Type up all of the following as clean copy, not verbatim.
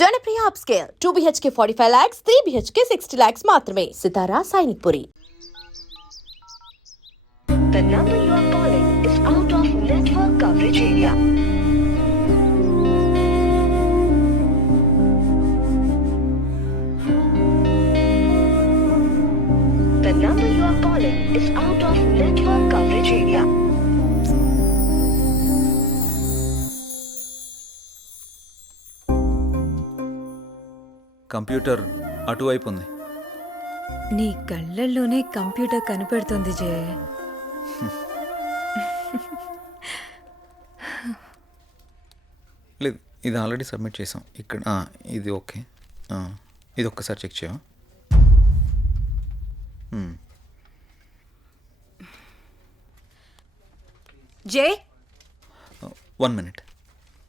Janapriya upscale 2 BHK 45 lakhs, 3 BHK 60 lakhs మాత్రమే. సితారా Sainikpuri. The number you are calling is out of network coverage area. The number you are calling is out of network coverage area. Computer అటువైపు ఉంది. నీ కళ్ళల్లోనే computer కనపడుతుంది జయ. లేదు, ఇది already submit చేసాం. ఇక్కడ ఇది ఓకే. ఇది ఒక్కసారి చెక్ చేయవా? జై 1 minute.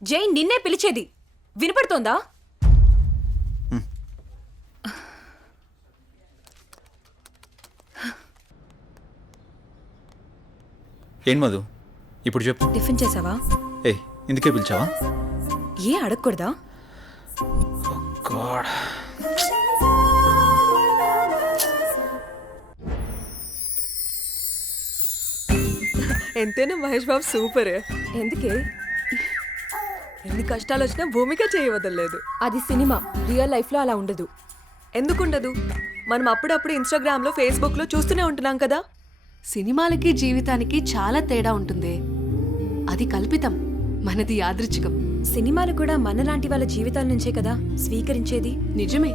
జై నిన్నే పిలిచేది వినపడుతోందా? ఏం మధు, ఇప్పుడు చెప్పు. టిఫిన్ చేసావా? ఇందుకే పిలిచావా? ఏ అడగకూడదా? ఎంతైనా మహేష్ బాబు సూపర్. ఎందుకే ఎన్ని కష్టాలు వచ్చినా భూమిక చేయవదలేదు. అది సినిమా, రియల్ లైఫ్ లో అలా ఉండదు. ఎందుకుండదు? మనం అప్పుడప్పుడు ఇన్స్టాగ్రామ్ లో, ఫేస్బుక్ లో చూస్తూనే ఉంటున్నాం కదా. సినిమాలకి జీవితానికి చాలా తేడా ఉంటుంది. అది కల్పితం, మనది యాదృచ్ఛికం. సినిమాలు కూడా మనలాంటి వాళ్ళ జీవితాల నుంచే కదా స్వీకరించేది. నిజమే,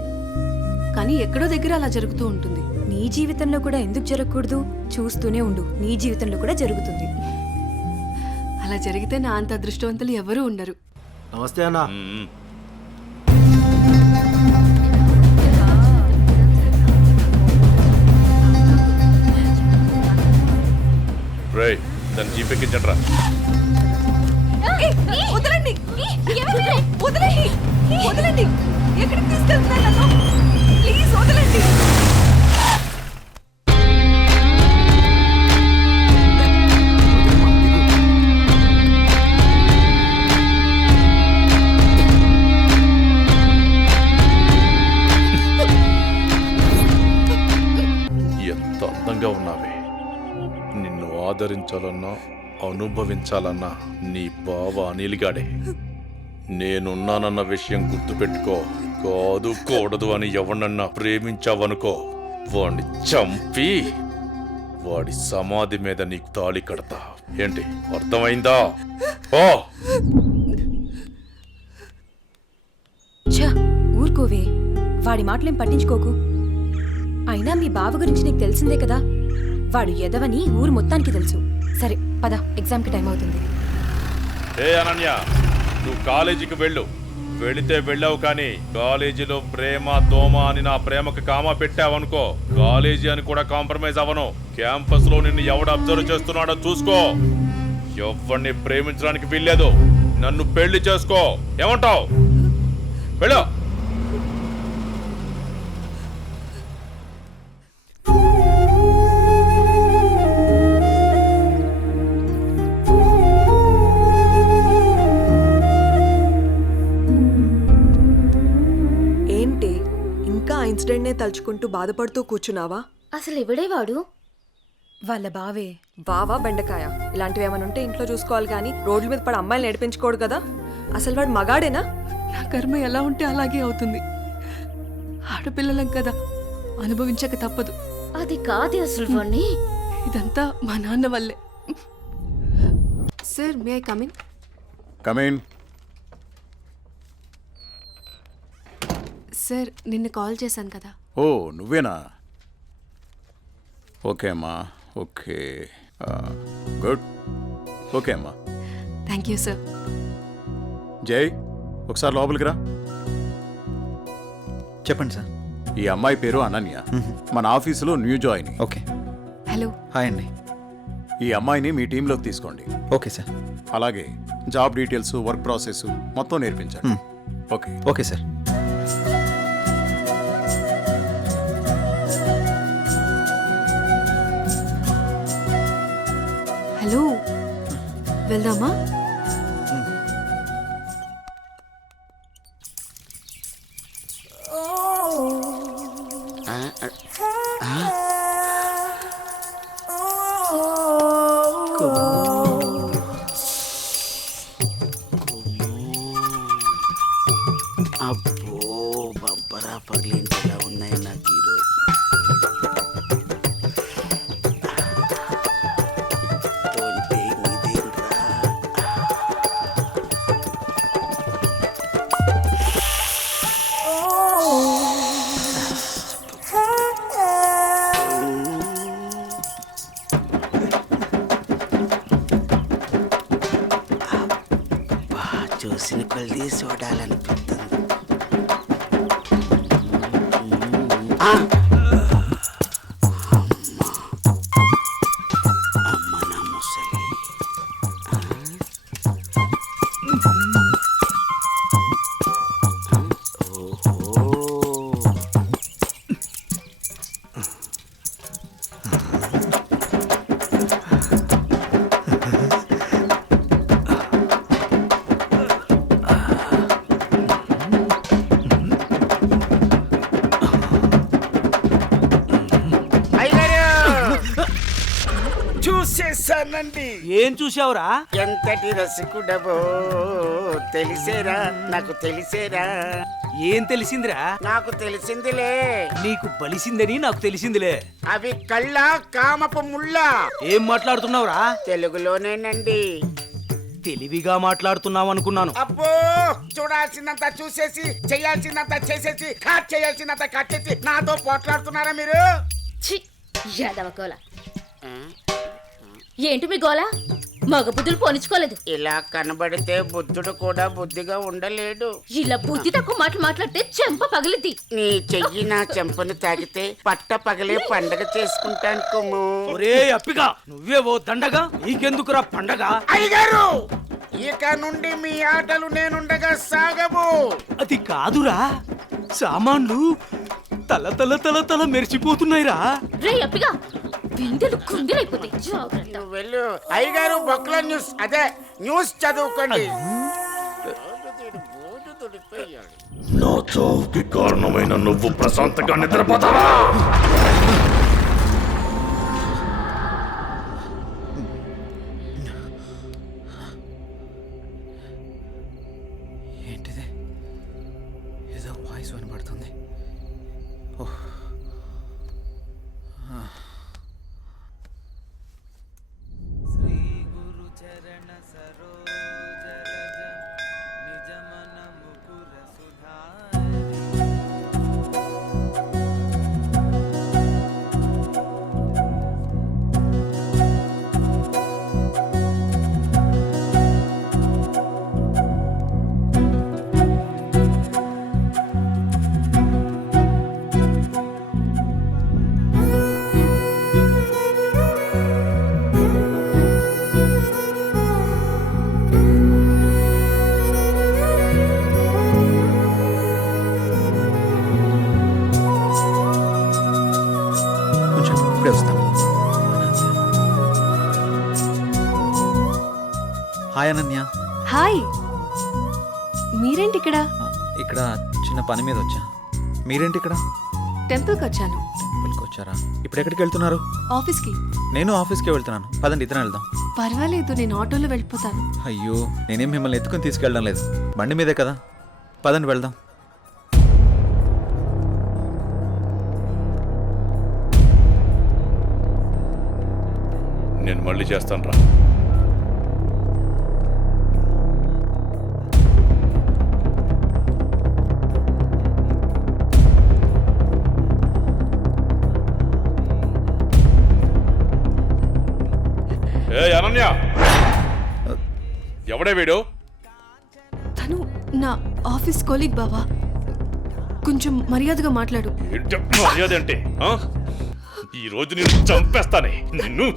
కానీ ఎక్కడో దగ్గర అలా జరుగుతూ ఉంటుంది. నీ జీవితంలో కూడా ఎందుకు జరగకూడదు? చూస్తూనే ఉండు, నీ జీవితంలో కూడా జరుగుతుంది. అలా జరిగితే నా అంత అదృష్టవంతులు ఎవరూ ఉండరు. నమస్తే అన్న. దాన్ని జీపెక్కించట్రా. వదలండి, వదలండి, వదలండి. ఎక్కడికి తీసుకెళ్తున్నారు నన్ను? ప్లీజ్ వదలండి. ఎంత అందంగా ఉన్నావే. నిన్ను ఆదరించాలన్నా అనుభవించాలన్నా నీ బావ అనిల్గాడే. నేనున్నానన్న విషయం గుర్తుపెట్టుకో. కాదు కూడదు అని ఎవరినన్నా ప్రేమించావనుకో, వాడిని చంపి వాడి సమాధి మీద నీకు తాళి కడతా. ఏంటి, అర్థమైందా? ఓ ఊరుకోవే, వాడి మాటలేం పట్టించుకోకు. అయినా మీ బావ గురించి నీకు తెలిసిందే కదా. వాడు ఎదవని ఊరు మొత్తానికి తెలుసు. సరే పద, ఎగ్జామ్కి టైం అవుతుంది. ఏ అనన్య, నువ్వు కాలేజీకి వెళ్ళు. వెళితే వెళ్ళావు, కానీ కాలేజీలో ప్రేమ దోమ అని నా ప్రేమకు కామా పెట్టావనుకో, కాలేజీ అని కూడా కాంప్రమైజ్ అవ్వను. క్యాంపస్ లో నిన్ను ఎవడు అబ్జర్వ్ చేస్తున్నాడో చూసుకో. ఎవరిని ప్రేమించడానికి వీల్లేదు. నన్ను పెళ్లి చేసుకో. ఏమంటావు? వెళ్ళు. ఇన్సిడెంట్ నే తలుచుకుంటూ బాధపడుతూ కూర్చున్నావా? అసలు ఎవడే వాడు? వాళ్ళ బావే. బావా బెండకాయ ఇలాంటివి ఏమైనా ఉంటే ఇంట్లో చూసుకోవాలి, కానీ రోడ్ల మీద పడి అమ్మాయిలు నడిపించుకోడు కదా. అసలు వాడు మగాడేనా? నా కర్మ ఎలా ఉంటే అలాగే అవుతుంది. ఆడపిల్లలం కదా, అనుభవించక తప్పదు. అది కాదు అసలు వాణ్ణి. ఇదంతా మా నాన్న వల్లే. Sir, may I come in? Come in. Sir, నిన్న కాల్ చేశాను కదా. ఓ, నువ్వేనా? ఓకే అమ్మా, ఓకే, గుడ్. ఓకే అమ్మా. Thank you sir. జై, ఒకసారి లోపలికి రా. చెప్పండి సార్. ఈ అమ్మాయి పేరు అనన్య, మన ఆఫీసులో new join. Okay. Hello. Hi అండి. ఈ అమ్మాయిని మీ టీంలోకి తీసుకోండి. Okay sir. అలాగే జాబ్ డీటెయిల్స్, వర్క్ ప్రాసెస్ మొత్తం నేర్పించండి. ఓకే. Okay sir. హలో, వెళ్దామా? అబ్బో బంపరా పగిలింటి ఎలా ఉన్నాయి నాకు ఈరోజు. తోంటే ఇదేంట్రా? అబ్బా, చూసిన కొద్ది చూడాలనిపిస్తుంది. ఆ! అమ్మ నా ముసలి. ఓహో. చూసేసానండి. ఏం చూసావురా? ఎంతటి రసికుడవో తెలిసేరా, నాకు తెలిసేరా. ఏం తెలిసిందిరా? నాకు తెలిసిందిలే. నీకు బలిసిందని నాకు తెలిసిందిలే. అవి కళ్ళ కామపు ముళ్ళ. ఏం మాట్లాడుతున్నావురా? తెలుగులోనేనండి. తెలివిగా మాట్లాడుతున్నావు అనుకున్నాను. అబ్బో, చూడాల్సిందంతా చూసేసి, చేయాల్సిందంతా చేసేసి, కట్ చేయాల్సిందంతా కట్ చేసి నాతో పోట్లాడుతున్నారా మీరు? ఛీ, యాదవ గోల. ఏంటి మీ గోల? మగ బుద్ధులు పోనిచ్చుకోలేదు. ఇలా కనబడితే బుద్ధుడు కూడా బుద్ధిగా ఉండలేడు. ఇలా బుద్ధి తక్కువ మాటలు మాట్లాడితే చెంప పగిలిద్ది. నీ చెయ్యి నా చెంపను తాకితే పట్ట పగలే పండగ చేసుకుంటాను కొమ్ము. ఒరే అప్పిగా, నువ్వే ఓ దండగా, నీకెందుకురా పండగ? అయ్యగారు, ఇక నుండి మీ ఆటలు నేనుండగా సాగవు. అది కాదురా, సామాన్లు తల తల తల తల మెరిసిపోతున్నాయిరా. రే అప్పిగా, బిందెలు కుందెలైపోతాయి. జాగ్రత్త. నువ్వు వెళ్ళు. అయ్యగారు, బొక్కల న్యూస్, అదే న్యూస్ చదువుకోండి. నా చావుకి కారణమైన నువ్వు ప్రశాంతంగా నిద్రపోతావా? ఏంటిది? ఏదో వాయిస్ వినబడుతుంది. ఓహ్. ఇప్పుడే వస్తాం. హాయ్ అనన్య. హాయ్, మీరేంటి ఇక్కడ? ఇక్కడ చిన్న పని మీద వచ్చా. మీరేంటి ఇక్కడ? టెంపుల్కి వచ్చాను. టెంపుల్కి వచ్చారా? ఇప్పుడు ఎక్కడికి వెళ్తున్నారు? ఆఫీస్కి. నేను ఆఫీస్కి వెళ్తున్నాను. పదండి, ఇద్దరం వెళ్దాం. పర్వాలేదు, నేను ఆటోలో వెళ్ళిపోతాను. అయ్యో, నేనేం మిమ్మల్ని ఎత్తుకుని తీసుకెళ్ళడం లేదు, బండి మీదే కదా. పదండి వెళ్దాం. నేను మళ్ళీ చేస్తాను రా. ఏ అనన్య, ఎవడే వీడు? తను నా ఆఫీస్ కొలీగ్ బావా. కొంచెం మర్యాదగా మాట్లాడు. ఏంటి మర్యాద అంటే? ఈ రోజు నేను చంపేస్తానే నిన్ను.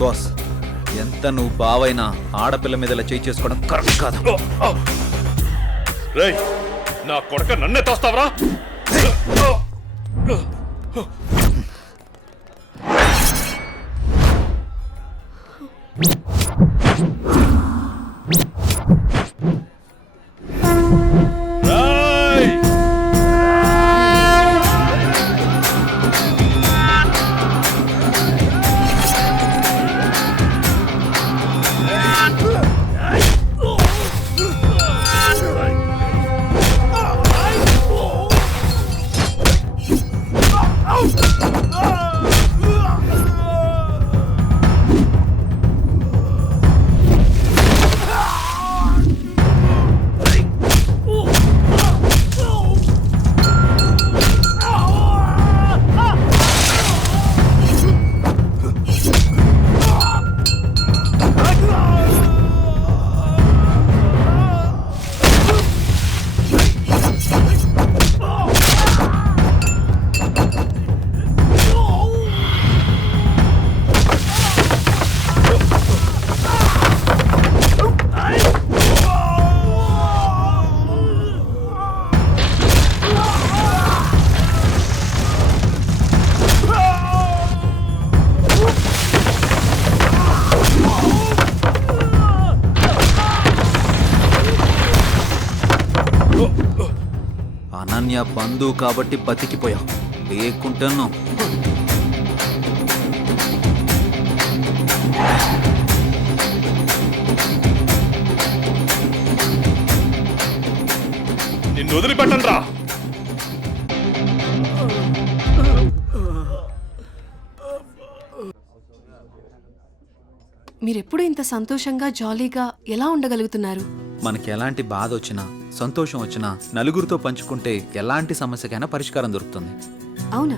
బాస్, ఎంత నువ్వు బావైనా ఆడపిల్ల మీద ఇలా చేయి చేసుకోవడం కరెక్ట్ కాదు. రేయ్, నా కొడక నన్నే తోస్తావరా? అనన్య బంధువు కాబట్టి బతికిపోయావు, లేకుంటాను. నిన్ను వదిలిపెట్టను రా. మీరెప్పుడు ఇంత సంతోషంగా జాలీగా ఎలా ఉండగలుగుతున్నారు? మనకి ఎలాంటి బాధ వచ్చినా సంతోషం వచ్చినా నలుగురితో పంచుకుంటే ఎలాంటి సమస్యకైనా పరిష్కారం దొరుకుతుంది. అవునా?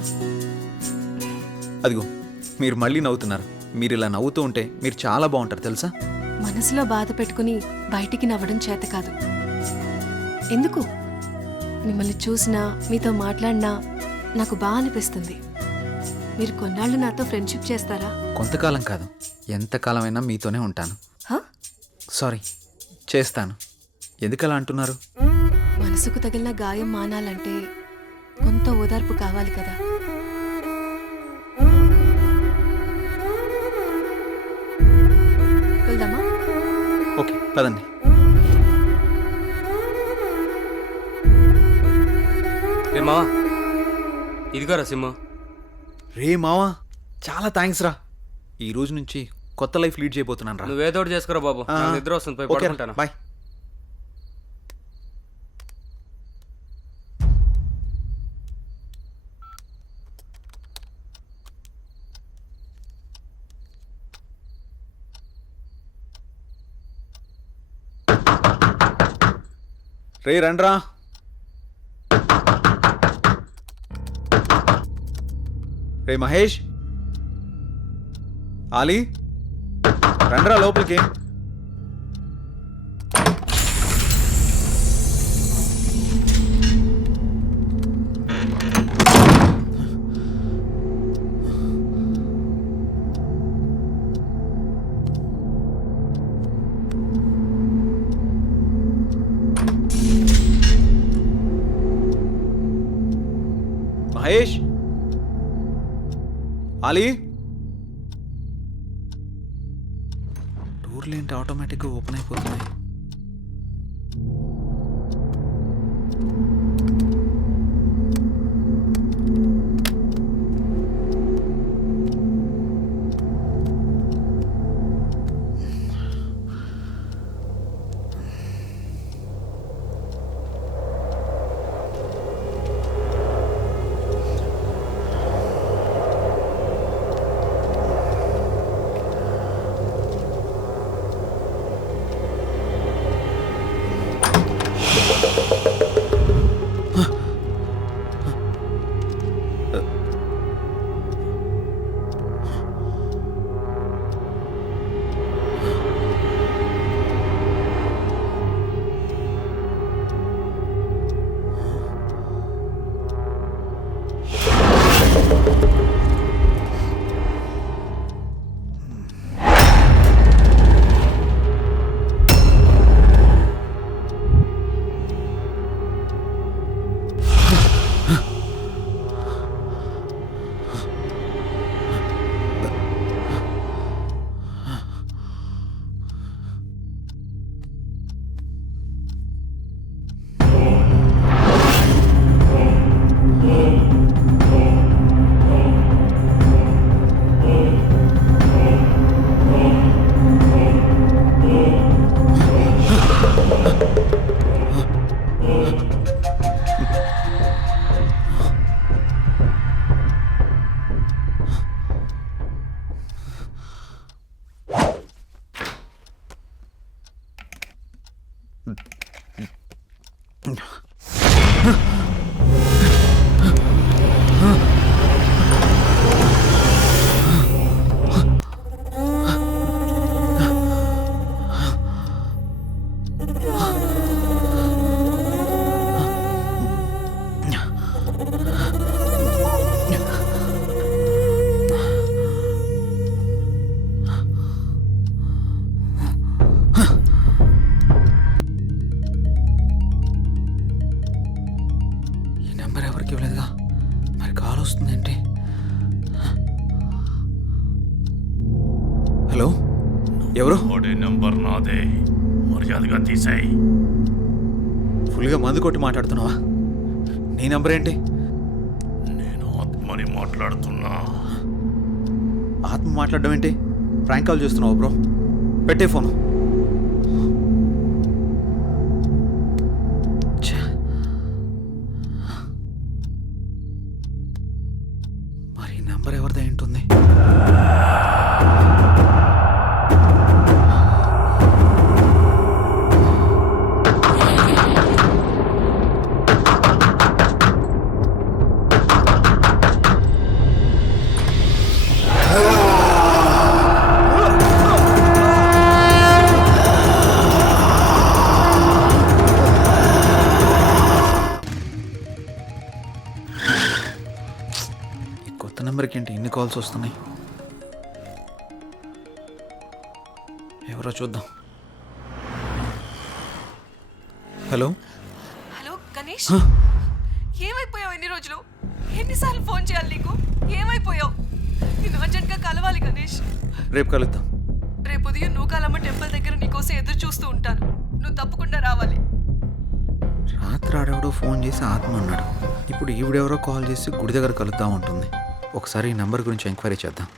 అదిగో మీరు మళ్ళీ నవ్వుతున్నారు. మీరు ఇలా నవ్వుతూ ఉంటే మీరు చాలా బాగుంటారు తెలుసా. మనసులో బాధ పెట్టుకుని బయటికి నవ్వడం చేత కాదు. ఎందుకు? మిమ్మల్ని చూసినా మీతో మాట్లాడినా నాకు బాగా అనిపిస్తుంది. మీరు కొన్నాళ్ళు నాతో ఫ్రెండ్షిప్ చేస్తారా? కొంతకాలం కాదు, ఎంతకాలమైనా మీతోనే ఉంటాను. హ? సారీ, చేస్తాను. ఎందుకలా అంటున్నారు? మనసుకు తగిలిన గాయం మానాలంటే కొంత ఓదార్పు కావాలి కదా. వెళ్దామా? ఓకే పదండి. రే మావా, ఇదిగోరా సిమ్మ. రే మావా, చాలా థ్యాంక్స్ రా. ఈ రోజు నుంచి కొత్త లైఫ్ లీడ్ చేయబోతున్నాను రా. నువ్వేదోటి చేసుకురా బాబు, నాకు నిద్ర వస్తుంది, పోయి ఓకే పడుకుంటాను. బాయ్. రే రండ్రా. రే మహేష్, ఆలీ, రండ్రా లోపలికి. మహేష్, ఆలీ, డోర్లు ఏంటి ఆటోమేటిక్గా ఓపెన్ అయిపోతున్నాయి? హలో, ఎవరు? నెంబర్ నాదే, మర్యాదగా తీసేయి. ఫుల్గా మందు కొట్టి మాట్లాడుతున్నావా? నీ నంబర్ ఏంటి? నేను ఆత్మని మాట్లాడుతున్నా. ఆత్మ మాట్లాడడం ఏంటి? ప్రాంక్ కాల్ చేస్తున్నావు బ్రో. పెట్టే ఫోను. ఛే. మరి ఈ నంబర్ ఎవరిదై ఉంటుంది? కొత్త నెంబర్కి ఏంటి ఇన్ని కాల్స్ వస్తున్నాయి? ఎవరో చూద్దాం. హలో హలో గణేష్, ఏమైపోయావు? ఎన్ని రోజులు, ఎన్నిసార్లు ఫోన్ చేయాలి నీకు? ఏమైపోయావు? నేను అర్జెంట్గా కలవాలి గణేష్. రేపు కలుద్దాం. రేపు ఉదయం నూకాలమ్మ టెంపుల్ దగ్గర నీకోసం ఎదురు చూస్తూ ఉంటాను. నువ్వు తప్పకుండా రావాలి. రాత్రి ఆడెవడో ఫోన్ చేసి ఆత్మ అన్నాడు. ఇప్పుడు ఈవిడెవరో కాల్ చేసి గుడి దగ్గర కలుద్దాం ఉంటుంది. ఒకసారి ఈ నంబర్ గురించి ఎంక్వైరీ చేద్దాం.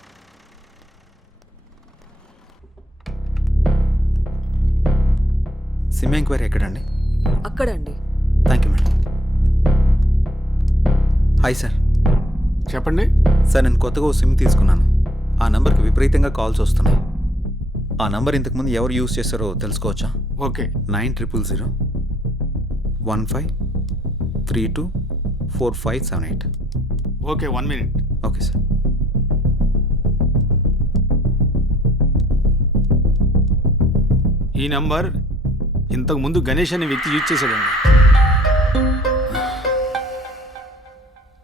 సిమ్ ఎంక్వైరీ ఎక్కడండి? అక్కడండి. Thank you madam. Hi sir. చెప్పండి. సార్, నేను కొత్తగా ఓ సిమ్ తీసుకున్నాను. ఆ నంబర్కి విపరీతంగా కాల్స్ వస్తున్నాయి. ఆ నంబర్ ఇంతకుముందు ఎవరు యూజ్ చేస్తారో తెలుసుకోవచ్చా? Okay. 900015324578. Okay, 1 minute. Okay sir. ఈ నంబర్ ఇంతకు ముందు గణేష్ అనే వ్యక్తి యూజ్ చేశాడండి.